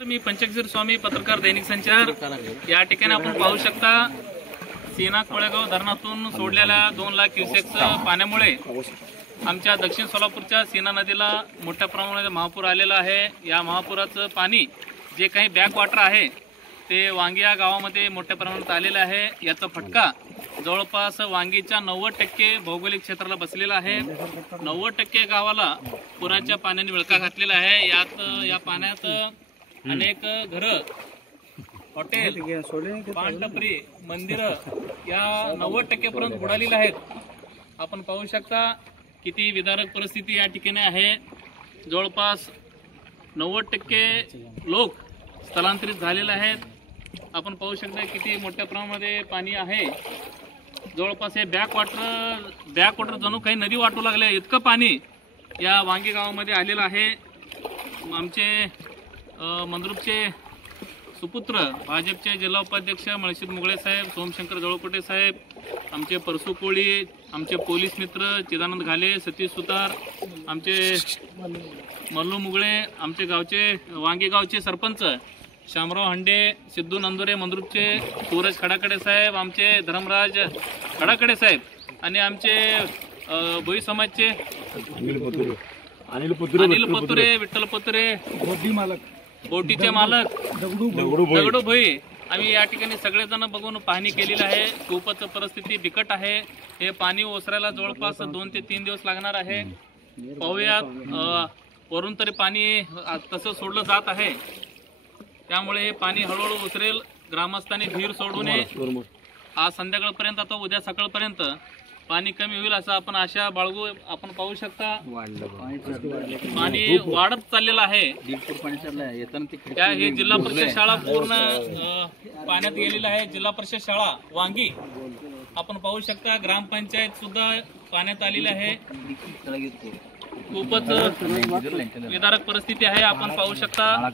मी पंचक्षीर स्वामी पत्रकार दैनिक संचार या ठिकाणी आपण पाहू शकता सीना कोळेगाव धरणातून सोडलेल्या 2 लाख क्युसेक्स पाण्यामुळे आमच्या दक्षिण सोलापूरच्या सीना नदीला मोठ्या प्रमाणात महापूर आलेला आहे। या महापुराचं पाणी जे काही बॅक वॉटर आहे ते वांगी या गावामध्ये मोठ्या प्रमाणात आलेलं आहे। याचा फटका जवळपास वांगीच्या 90% भौगोलिक क्षेत्राला बसलेला आहे। 90% गावाला पुराच्या पाण्याने विळखा घातलेला आहे। या पाण्यात अनेक घर, हॉटेल, पानटपरी, मंदिर या 90% पर्यंत बुडालेले आहेत। आपण पाहू शकता किती विदारक परिस्थिती या ठिकाणी आहे। जवळपास 90% लोक स्थलांतरित झालेले आहेत। आपण पाहू शकता किती मोठ्या प्रमाणामध्ये पाणी आहे। जवळपास हे बॅक वॉटर जणू काही नदी वाटू लागले इतकं पाणी या वांगी गावामध्ये आलेलं आहे। आमचे मंद्रुपचे सुपुत्र भाजपचे जिल्हा उपाध्यक्ष मळशीद मुगळे साहेब, सोमशंकर जळकोटे साहेब, आमचे परसू कोळी, आमचे पोलीस मित्र चिदानंद घाले, सतीश सुतार, आमचे मल्लू मुगळे, आमचे गावचे वांगी गावचे सरपंच शामराव हंडे, सिद्धू नंदुरे मंद्रुपचे, सूरज खडाकडे साहेब, आमचे धर्मराज खडाकडे साहेब आणि आमचे भोई समाजचे अनिल पतुरे, विठ्ठल पतुरे, बोटीचे मालक दगडू भोई, आम्ही या ठिकाणी सगळेजण बघून पाहणी केलेली आहे। खूपच परिस्थिती बिकट आहे। हे पाणी ओसरायला जवळपास 2 ते 3 दिवस लागणार आहे। पाहूयात वरून तरी पाणी कसं सोडलं जात आहे, त्यामुळे हे पाणी हळूहळू ओसरेल। ग्रामस्थांनी धीर सोडू नये। आज संध्याकाळपर्यंत आता उद्या सकाळपर्यंत पाणी कमी होईल असं आपण आशा बाळगू। आपण पाहू शकता पाणी वाढत चाललेलं आहे। हे जिल्हा परिषद शाळा पूर्ण पाण्यात गेलेली आहे। जिल्हा परिषद शाळा वांगी आपण पाहू शकता, ग्रामपंचायत सुद्धा पाण्यात आलेली आहे। खूपच विदारक परिस्थिती आहे। आपण पाहू शकता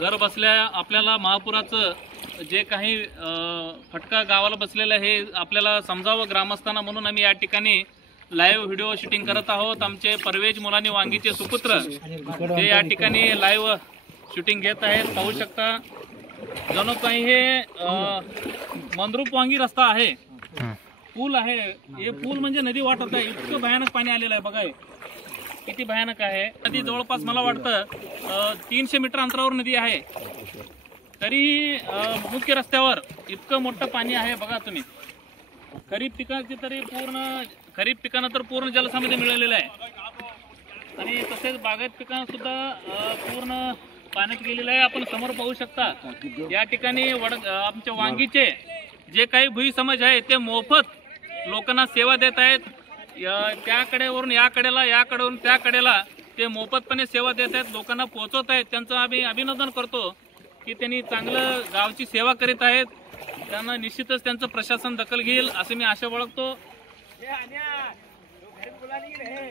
घर बसल्या आपल्याला महापुराचं जे काही फटका गावाला बसलेला आहे आपल्याला समजावं ग्रामस्थांना, म्हणून आम्ही या ठिकाणी लाईव्ह व्हिडिओ शूटिंग करत आहोत। आमचे परवेज मुलानी वांगीचे सुपुत्र ते या ठिकाणी लाईव्ह शूटिंग घेत आहेत। पाहू शकता जणू काही हे मंद्रुप वांगी रस्ता आहे, पूल आहे। हे पूल म्हणजे नदी वाटत आहे, इतकं भयानक पाणी आलेलं आहे। बघा किती भयानक आहे। नदी जवळपास मला वाटतं 300 मीटर अंतरावर नदी आहे, तरी मुख्य रस्त्यावर इतकं मोठं पाणी आहे। बघा तुम्ही खरीप पिकाची तरी खरीप पिकांना तर पूर्ण जलसमाधी मिळालेलं आहे आणि तसेच बागायत पिकांना सुद्धा पूर्ण पाण्यात गेलेलं आहे। आपण समोर पाहू शकता या ठिकाणी आमच्या वांगीचे जे काही भुई समाज आहे ते मोफत लोकांना सेवा देत आहेत। त्या कडेवरून या कडेला, या कडेवरून त्या कडेला ते मोफतपणे सेवा देत आहेत, लोकांना पोहोचवत आहेत। त्यांचं आम्ही अभिनंदन करतो की त्यांनी चांगलं गावची सेवा करीत आहेत। त्यांना निश्चितच त्यांचं प्रशासन दखल घेईल असं मी आशा बाळगतो।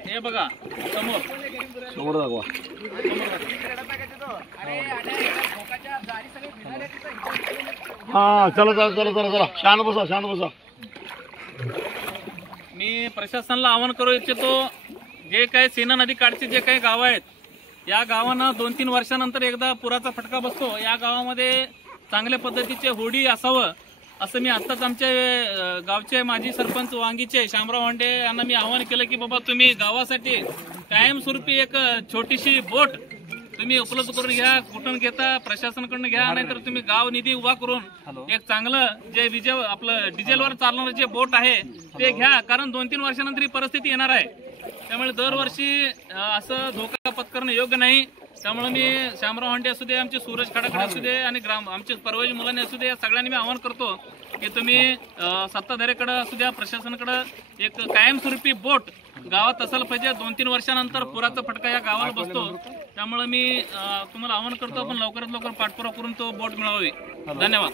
हे बघा समोर दाखवा। हा चला चला चला चला चला शांत बसा, शांत बसा। मी प्रशासनाला आवाहन करू इच्छितो, जे काही सीना नदी काठचे जे काही गाव आहेत या गावांना 2-3 वर्षानंतर एकदा पुराचा फटका बसतो। या गावामध्ये चांगल्या पद्धतीचे होडी असावं असं मी आत्ताच आमच्या गावचे माजी सरपंच वांगीचे शामराव हंडे यांना मी आवाहन केलं की बाबा तुम्ही गावासाठी कायमस्वरूपी एक छोटीशी बोट तुम्ही उपलब्ध करून घ्या। कुठून घेता प्रशासनाकडून घ्या, नाहीतर तुम्ही गाव निधी उभा करून एक चांगलं जे आपलं डिझेलवर चालणारं जे बोट आहे ते घ्या, कारण 2-3 वर्षानंतर ही परिस्थिती येणार आहे। त्यामुळे दरवर्षी असं धोका पत्करणं योग्य नाही। त्यामुळे मी शामराव हंडे असू दे, आमचे सूरज खडाकडे असू दे आणि आमचे परवेज मुलांनी असू दे, या सगळ्यांनी मी आवाहन करतो की तुम्ही सत्ताधाऱ्याकडे असू द्या, प्रशासनाकडे एक कायमस्वरूपी बोट गावात असायला पाहिजे। 2-3 वर्षानंतर पुराचा फटका या गावाला बसतो। त्यामुळे मी तुम्हाला आवाहन करतो आपण लवकरात लवकर पाठपुरावा करून तो बोट मिळवावी। धन्यवाद।